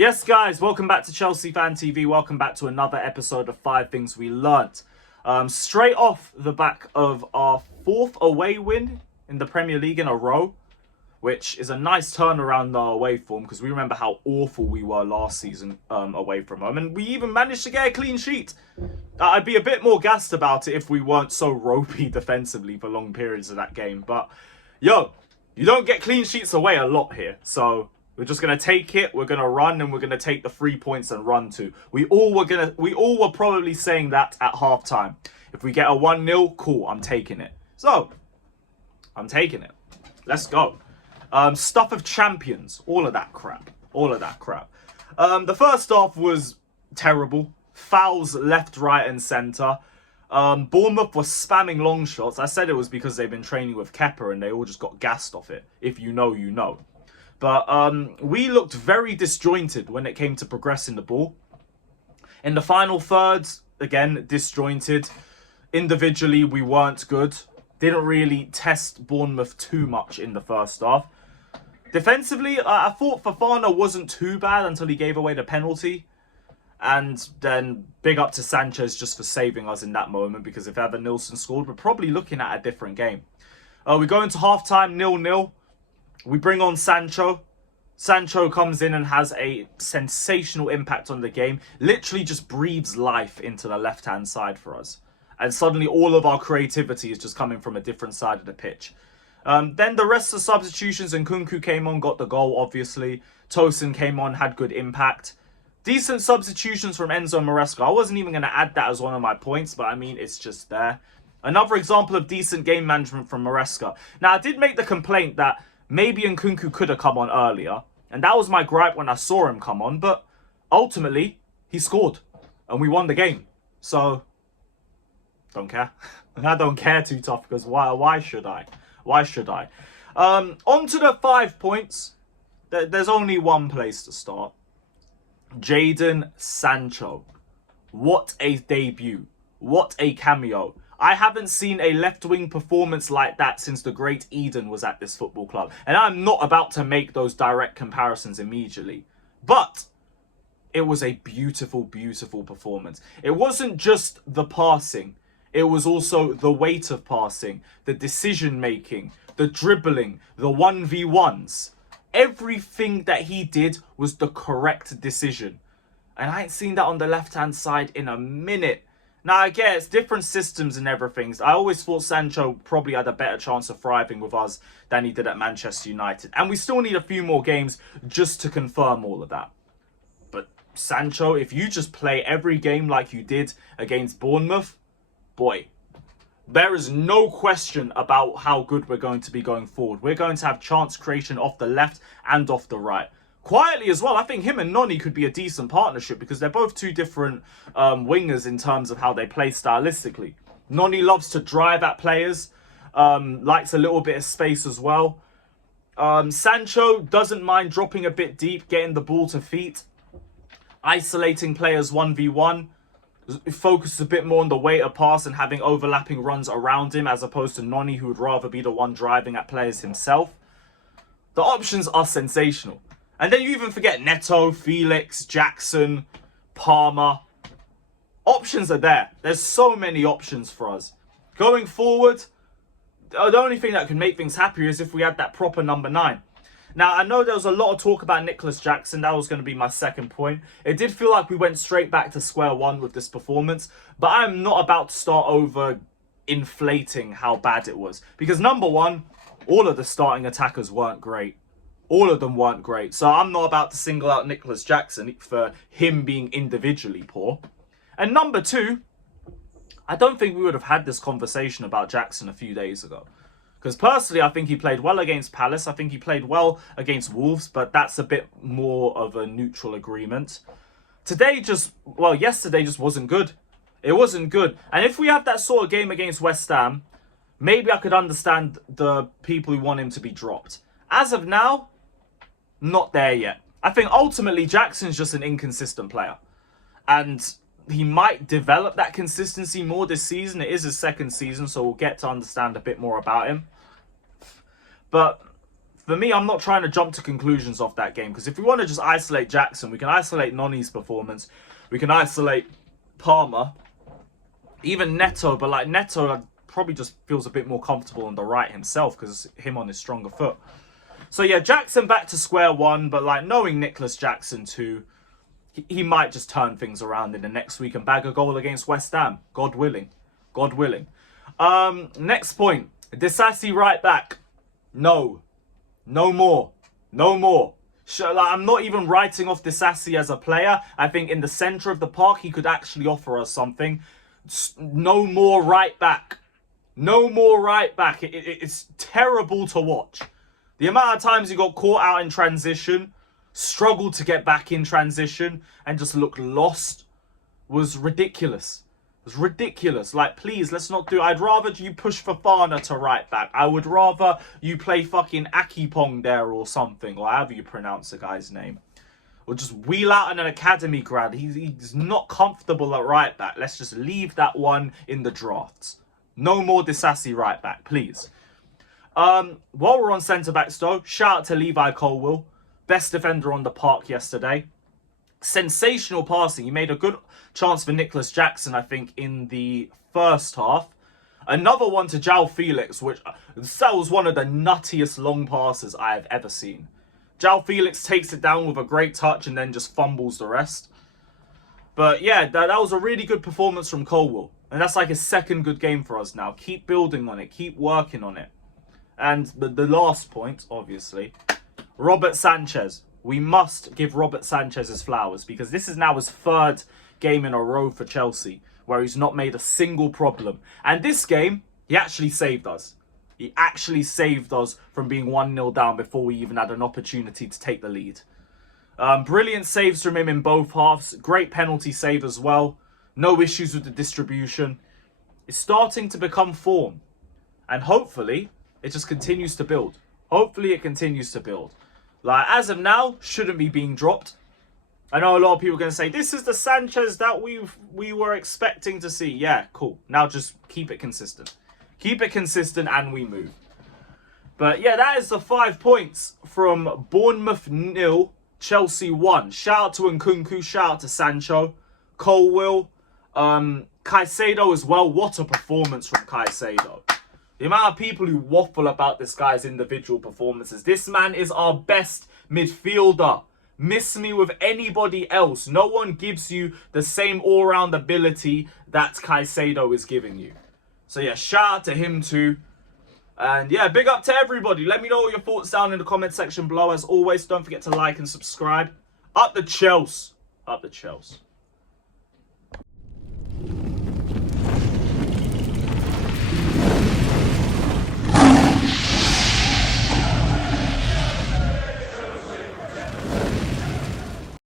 Yes, guys, welcome back to Chelsea Fan TV. Welcome back to another episode of 5 Things We Learnt. Straight off the back of our 4th away win in the Premier League in a row, which is a nice turnaround in our away form because we remember how awful we were last season away from home. And we even managed to get a clean sheet. I'd be a bit more gassed about it if we weren't so ropey defensively for long periods of that game. But, yo, you don't get clean sheets away a lot here, so we're just going to take it, we're going to run, and we're going to take the 3 points and run too. We all were probably saying that at halftime. If we get a 1-0, cool, I'm taking it. So, I'm taking it. Let's go. Stuff of champions, all of that crap. The first half was terrible. Fouls left, right, and centre. Bournemouth was spamming long shots. I said it was because they've been training with Kepa and they all just got gassed off it. If you know, you know. But we looked very disjointed when it came to progressing the ball. In the final thirds, again, disjointed. Individually, we weren't good. Didn't really test Bournemouth too much in the first half. Defensively, I thought Fofana wasn't too bad until he gave away the penalty. And then big up to Sanchez just for saving us in that moment, because if Evan Nilsson scored, we're probably looking at a different game. We go into halftime 0-0. We bring on Sancho. Sancho comes in and has a sensational impact on the game. Literally just breathes life into the left-hand side for us. And suddenly all of our creativity is just coming from a different side of the pitch. Then the rest of the substitutions, Nkunku came on, got the goal, obviously. Tosin came on, had good impact. Decent substitutions from Enzo Maresca. I wasn't even going to add that as one of my points, but I mean, it's just there. Another example of decent game management from Maresca. Now, I did make the complaint that maybe Nkunku could have come on earlier. And that was my gripe when I saw him come on. But ultimately, he scored. And we won the game. So, don't care. I don't care too tough because why should I? Why should I? On to the 5 points. There's only one place to start. Jadon Sancho. What a debut. What a cameo. I haven't seen a left-wing performance like that since the great Eden was at this football club. And I'm not about to make those direct comparisons immediately. But it was a beautiful, beautiful performance. It wasn't just the passing. It was also the weight of passing, the decision-making, the dribbling, the 1v1s. Everything that he did was the correct decision. And I ain't seen that on the left-hand side in a minute. Now, I guess different systems and everything. I always thought Sancho probably had a better chance of thriving with us than he did at Manchester United. And we still need a few more games just to confirm all of that. But Sancho, if you just play every game like you did against Bournemouth, boy, there is no question about how good we're going to be going forward. We're going to have chance creation off the left and off the right. Quietly as well, I think him and Noni could be a decent partnership because they're both two different wingers in terms of how they play stylistically. Noni loves to drive at players, likes a little bit of space as well. Sancho doesn't mind dropping a bit deep, getting the ball to feet, isolating players 1v1. Focuses a bit more on the weight of pass and having overlapping runs around him as opposed to Noni, who would rather be the one driving at players himself. The options are sensational. And then you even forget Neto, Felix, Jackson, Palmer. Options are there. There's so many options for us. Going forward, the only thing that could make things happier is if we had that proper number 9. Now, I know there was a lot of talk about Nicholas Jackson. That was going to be my second point. It did feel like we went straight back to square one with this performance. But I'm not about to start over inflating how bad it was. Because number one, all of the starting attackers weren't great. All of them weren't great. So I'm not about to single out Nicholas Jackson for him being individually poor. And number two, I don't think we would have had this conversation about Jackson a few days ago. Because personally, I think he played well against Palace. I think he played well against Wolves, but that's a bit more of a neutral agreement. Yesterday just wasn't good. It wasn't good. And if we have that sort of game against West Ham, maybe I could understand the people who want him to be dropped. As of now, not there yet. I think ultimately Jackson's just an inconsistent player. And he might develop that consistency more this season. It is his second season, so we'll get to understand a bit more about him. But for me, I'm not trying to jump to conclusions off that game. Because if we want to just isolate Jackson, we can isolate Noni's performance. We can isolate Palmer. Even Neto. But like Neto probably just feels a bit more comfortable on the right himself. Because him on his stronger foot. So yeah, Jackson back to square one. But like knowing Nicholas Jackson too, he might just turn things around in the next week and bag a goal against West Ham. God willing. God willing. Next point. Disasi right back. No. No more. No more. I'm not even writing off Disasi as a player. I think in the centre of the park, he could actually offer us something. No more right back. No more right back. It's terrible to watch. The amount of times he got caught out in transition, struggled to get back in transition, and just looked lost was ridiculous. It was ridiculous. Like, please, let's not do... I'd rather you push Fofana to right back. I would rather you play fucking Akipong there or something, or however you pronounce the guy's name. Or just wheel out an academy grad. He's not comfortable at right back. Let's just leave that one in the drafts. No more Disasi right back, please. While we're on centre-backs, though, shout out to Levi Colwill. Best defender on the park yesterday. Sensational passing. He made a good chance for Nicholas Jackson, I think, in the first half. Another one to João Felix, which that was one of the nuttiest long passes I have ever seen. João Felix takes it down with a great touch and then just fumbles the rest. But yeah, that was a really good performance from Colwill. And that's like his second good game for us now. Keep building on it. Keep working on it. And the last point, obviously, Robert Sanchez. We must give Robert Sanchez his flowers because this is now his third game in a row for Chelsea where he's not made a single problem. And this game, he actually saved us. He actually saved us from being 1-0 down before we even had an opportunity to take the lead. Brilliant saves from him in both halves. Great penalty save as well. No issues with the distribution. It's starting to become form. And hopefully, it just continues to build. Hopefully, it continues to build. Like, as of now, shouldn't be being dropped. I know a lot of people are going to say, this is the Sanchez that we were expecting to see. Yeah, cool. Now just keep it consistent. Keep it consistent and we move. But yeah, that is the 5 points from Bournemouth 0, Chelsea 1. Shout out to Nkunku, shout out to Sancho, Colwill, Caicedo as well. What a performance from Caicedo. The amount of people who waffle about this guy's individual performances. This man is our best midfielder. Miss me with anybody else. No one gives you the same all-round ability that Caicedo is giving you. So yeah, shout out to him too. And yeah, big up to everybody. Let me know all your thoughts down in the comment section below. As always, don't forget to like and subscribe. Up the Chelsea. Up the Chelsea.